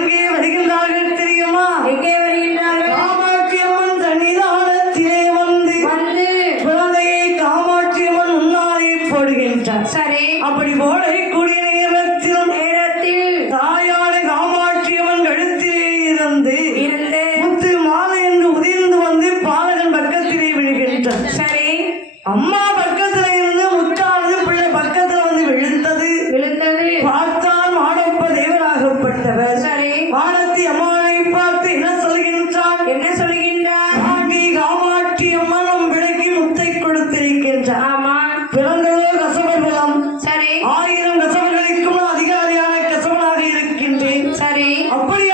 எங்கே வருகின்றார்கள் தெரியுமா? எங்கே வருகின்றார்கள்? காமாட்சி அம்மன் சன்னிதானத்திலே வந்து குழந்தையை காமாட்சி அம்மன் முன்னாலே போடுகின்றார். சரி. அப்படி போடக்கூடிய நேரத்தில் தாயான காமாட்சி அம்மன் கழுத்திலே இருந்து முத்து மாலை என்று உதிர்ந்து வந்து பாலகன் பக்கத்திலே விழுகின்றார். சரி. அம்மா பக்கத்துல இருந்து முத்தானது பிள்ளை பக்கத்துல வந்து விழுந்தது. பார்த்தால் மாடப்ப தேவராகப்பட்டவர். சரி. வானத்தி அம்மாவை பார்த்து என்ன சொல்கின்றார்? ஆண்டி காமாட்சி அம்மா நம் பிள்ளைக்கு முத்தை கொடுத்திருக்கின்றார். ஆமா. பிறந்ததோ கசவர்களும். சரி. 1000 கசவர்களுக்கும் அதிகாரியான கசவனாக இருக்கின்றேன். சரி. அப்படி